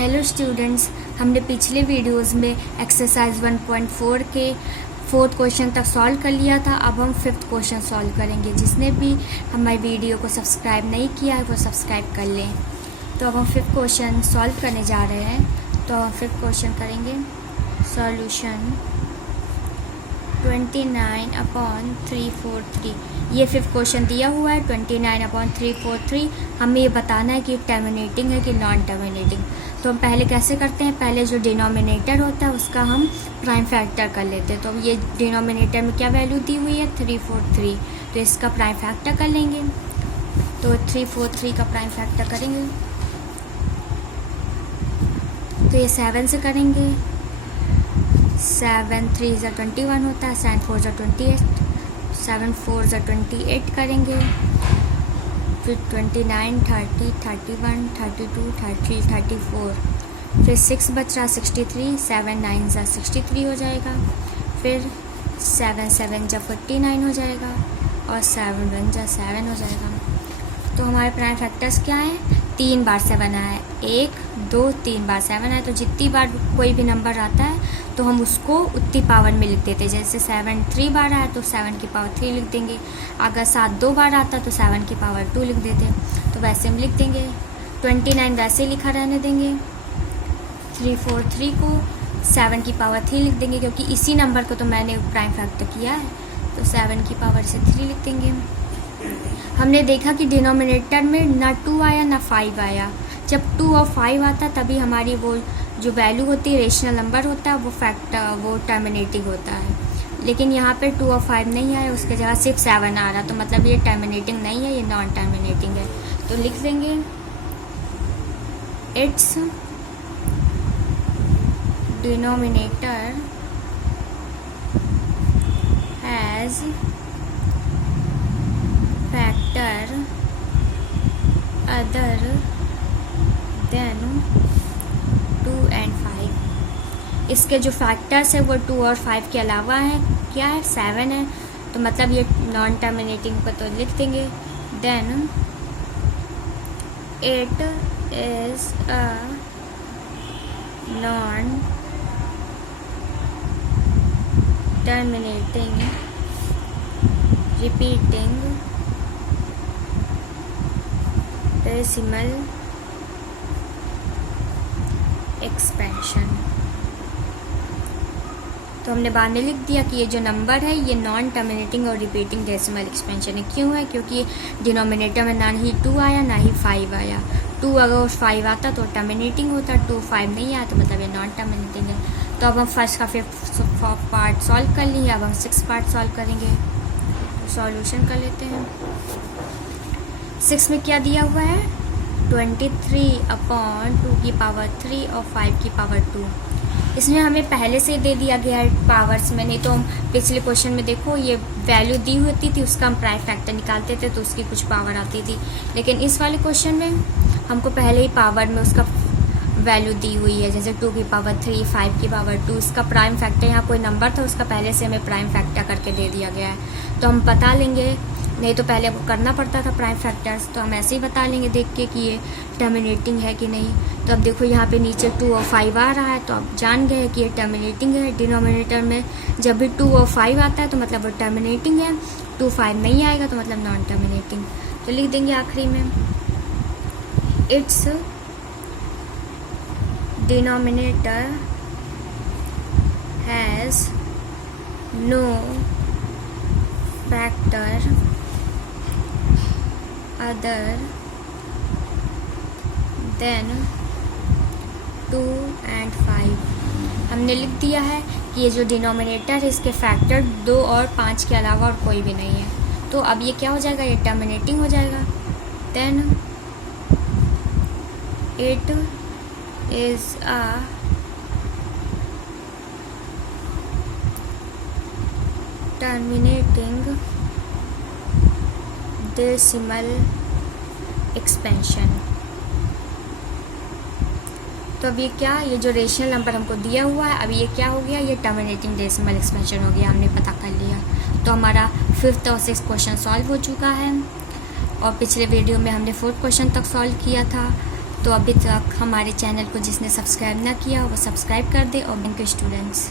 Hello students, हमने पिछले videos में एक्सरसाइज 1.4 के फोर्थ क्वेश्चन तक सॉल्व कर लिया था। अब हम फिफ्थ क्वेश्चन सॉल्व करेंगे। जिसने भी हमारी वीडियो को सब्सक्राइब नहीं किया है वो सब्सक्राइब कर लें। तो अब हम फिफ्थ क्वेश्चन सॉल्व करने जा रहे हैं। तो हम फिफ्थ क्वेश्चन करेंगे सॉल्यूशन 29/343। ये फिफ्थ क्वेश्चन दिया हुआ है 29/343। हमें ये बताना है कि टर्मिनेटिंग है कि नॉन टर्मिनेटिंग। तो हम पहले कैसे करते हैं, पहले जो डिनोमिनेटर होता है उसका हम प्राइम फैक्टर कर लेते हैं। तो ये डिनोमिनेटर में क्या वैल्यू दी हुई है 343, तो इसका प्राइम फैक्टर कर लेंगे। तो 343 का प्राइम फैक्टर करेंगे तो ये 7 से करेंगे। 7 3 = 21 होता है, 7 4 = 28, 7 4 = 28 करेंगे। फिर 29 30 31 32 33 34, फिर 6 बच रहा 63, 7 9 = 63 हो जाएगा। फिर 7 7 = 49 हो जाएगा और 7 1 = 7 हो जाएगा। तो हमारे प्राइम फैक्टर्स क्या हैं, 3 बार 7 आया है, 1 2 3 बार 7 आया। तो जितनी बार कोई भी नंबर आता है तो हम उसको उतनी पावर में लिख देते हैं। जैसे 7 3 बार आया तो 7 की पावर 3 लिख देंगे। अगर 7 2 बार आता तो 7 की पावर 2 लिख देते। तो वैसे हम लिख देंगे। 29 वैसे लिखा रहने देंगे। 343 को 7 की पावर 3 लिख देंगे, क्योंकि इसी नंबर को तो मैंने प्राइम फैक्टर किया है। तो 7 की पावर से 3 लिख देंगे। हमने देखा कि डिनोमिनेटर में ना 2 आया ना 5 आया। जब 2 और 5 आता तभी हमारी वो जो वैल्यू होती है, रेशनल नंबर होता है, वो टर्मिनेटिंग होता है। लेकिन यहाँ पे 2 और 5 नहीं आया, उसके जगह सिर्फ 7 आ रहा। तो मतलब ये टर्मिनेटिंग नहीं है, ये नॉन टर्मिनेटिंग है। तो लिख देंगे it's denominator has factor other than 2 and 5। इसके जो फैक्टर्स है वो 2 और 5 के अलावा है। क्या है, 7 है। तो मतलब ये नॉन टर्मिनेटिंग को तो लिख देंगे। Then it is a non terminating repeating decimal expansion. तो हमने बाद में लिख दिया कि ये जो नंबर है ये नॉन टर्मिनेटिंग और रिपीटिंग डेसिमल एक्सपेंशन है। क्यों है, क्योंकि डिनोमिनेटर में ना ही 2 आया ना ही 5 आया। 2 अगर 5 आता तो टर्मिनेटिंग होता, 2 5 नहीं आया तो मतलब ये नॉन टर्मिनेटिंग है। तो अब हम फर्स्ट का 5th पार्ट सॉल्व कर लिए। अब हम 6th पार्ट सॉल्व करेंगे। सॉल्यूशन कर लेते हैं। 6 में क्या दिया हुआ है 23/2 और 5 की पावर 2। इसमें हमें पहले से दे दिया गया है पावर्स में। नहीं तो हम पिछले क्वेश्चन में देखो ये वैल्यू दी होती थी, उसका हम प्राइम फैक्टर निकालते थे तो उसकी कुछ पावर आती थी। लेकिन इस वाले क्वेश्चन में हमको पहले ही पावर में उसका वैल्यू दी हुई है। जैसे 2 की पावर 3, 5 की पावर 2। इसका प्राइम फैक्टर यहाँ कोई नंबर था उसका पहले से हमें प्राइम फैक्टर करके दे दिया गया है। तो हम बता लेंगे, नहीं तो पहले आपको करना पड़ता था प्राइम फैक्टर्स। तो हम ऐसे ही बता लेंगे देख के कि ये टर्मिनेटिंग है कि नहीं। तो अब देखो यहाँ पे नीचे 2 और 5 आ रहा है, तो आप जान गए कि ये टर्मिनेटिंग है। डिनोमिनेटर में जब भी 2 और 5 आता है तो मतलब वो टर्मिनेटिंग है। 2 5 नहीं आएगा तो मतलब नॉन टर्मिनेटिंग। तो लिख देंगे आखिरी में its denominator has no factor other than 2 and 5। हमने लिख दिया है कि ये जो डिनोमिनेटर है इसके फैक्टर 2 और 5 के अलावा और कोई भी नहीं है। तो अब ये क्या हो जाएगा, ये टर्मिनेटिंग हो जाएगा। Then it is a terminating decimal expansion. तो अब ये क्या, ये जो रेशनल नंबर हमको दिया हुआ है अब ये क्या हो गया, ये टर्मिनेटिंग डेसिमल एक्सपेंशन हो गया, हमने पता कर लिया। तो हमारा 5th और 6th क्वेश्चन सॉल्व हो चुका है। और पिछले वीडियो में हमने 4th क्वेश्चन तक सॉल्व किया था। तो अभी तक हमारे चैनल को जिसने सब्सक्राइब ना किया वो सब्सक्राइब कर दे। और बैंक के स्टूडेंट्स